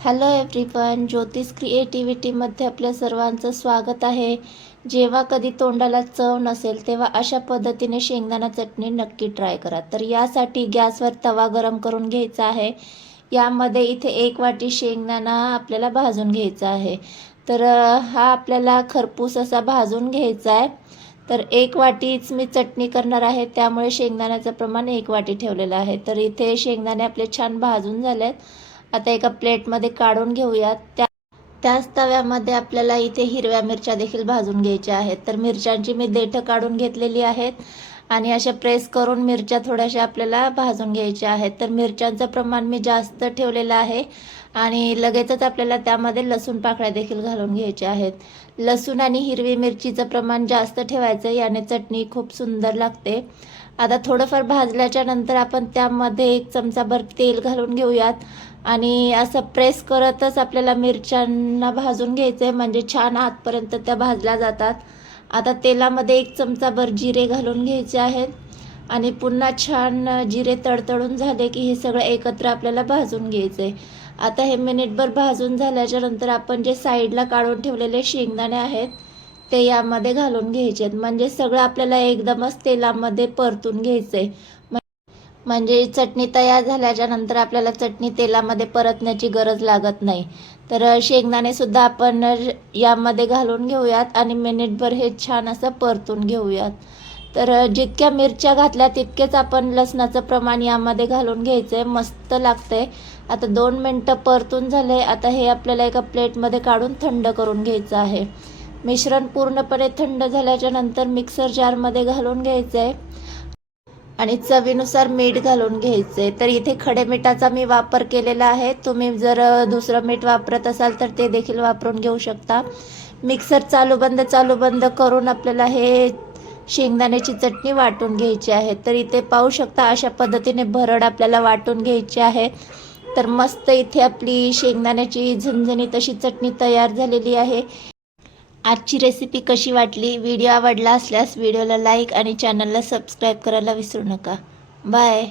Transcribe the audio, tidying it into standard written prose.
Hello everyone, ज्योतिष क्रिएटिव्हिटीमध्ये आपल्या सर्वांचं स्वागत आहे. जेव्हा कधी तोंडाला चव नसेल तेव्हा अशा पद्धतीने शेंगदाणा चटणी नक्की ट्राय करा. तर यासाठी गॅसवर तवा गरम करून घ्यायचा आहे. यामध्ये इथे 1 वाटी शेंगदाणा आपल्याला भाजून घ्यायचा आहे. तर हा आपल्याला खरपूस असा भाजून घ्यायचा आहे. तर 1 वाटीच मी चटणी करणार आहे, त्यामुळे शेंगदाण्याचं प्रमाण 1 वाटी ठेवलेलं आहे. तर इथे शेंगदाणे आपले छान भाजून झालेत. आता एका प्लेटमध्ये काढून घेऊयात. त्याच तव्यामध्ये आपल्याला इथे हिरव्या मिरच्या देखील भाजून घ्यायच्या आहेत. तर मिरच्यांची मी देठं काढून घेतलेली आहेत आणि अशा प्रेस करून मिरच्या थोड्याशा आपल्याला भाजून घ्यायच्या आहेत. तर मिरच्यांचं प्रमाण मी जास्त ठेवलेलं आहे आणि लगेचच आपल्याला त्यामध्ये लसूण पाकळ्या देखील घालून घ्यायच्या आहेत. लसूण आणि हिरवी मिरचीचं प्रमाण जास्त ठेवायचं, याने चटणी खूप सुंदर लागते. आता थोडंफार भाजल्याच्या नंतर आपण त्यामध्ये 1 चमचाभर तेल घालून घेऊयात आणि असं प्रेस करतच आपल्याला मिरच्यांना भाजून घ्यायचं आहे, म्हणजे छान आतपर्यंत त्या भाजल्या जातात. आता तेलामध्ये 1 चमचाभर जिरे घालून घ्यायचे आहेत आणि पुन्हा छान जिरे तडतडून झाले की हे सगळं एकत्र आपल्याला भाजून घ्यायचं आहे. आता हे मिनिटभर भाजून झाल्याच्या नंतर आपण जे साईडला काढून ठेवलेले शेंगदाणे आहेत ते यामध्ये घालून घ्यायचे आहेत. म्हणजे सगळं आपल्याला एकदमच तेलामध्ये परतून घ्यायचं आहे. म्हणजे चटणी तयार झाल्याच्या नंतर आपल्याला चटणी तेलामध्ये परतण्याची गरज लागत नाही. तर शेंगदाणे सुद्धा आपण यामध्ये घालून घेऊयात आणि मिनिटभर हे छान असं परतून घेऊयात. तर जितक्या मिरच्या घातल्या तितकेच आपण लसणाचं प्रमाण यामध्ये घालून घ्यायचं आहे. मस्त लागतंय. आता 2 मिनटं परतून झाले. आता हे आपल्याला एका प्लेटमध्ये काढून थंड करून घ्यायचं आहे. मिश्रण पूर्णपणे थंड झाल्याच्या नंतर मिक्सर जारमध्ये घालून घ्यायचं आहे आणि चवीनुसार मीठ घालून घ्यायचे. तर इथे खडे मिठाचा मी वापर केलेला आहे. तुम्ही जर दुसरं मीठ वापरत असाल तर ते देखील वापरून घेऊ शकता. मिक्सर चालू बंद करून आपल्याला हे शेंगदाण्याची चटणी वाटून घ्यायची आहे. तर इथे पाहू शकता अशा पद्धतीने भरड आपल्याला वाटून घ्यायची आहे. तर मस्त इथे आपली शेंगदाण्याची झणझणीत अशी चटणी तयार झालेली आहे. आजची रेसिपी कशी वाटली? व्हिडिओ आवडला असल्यास व्हिडिओला लाईक आणि चॅनलला सबस्क्राईब करायला विसरू नका. बाय.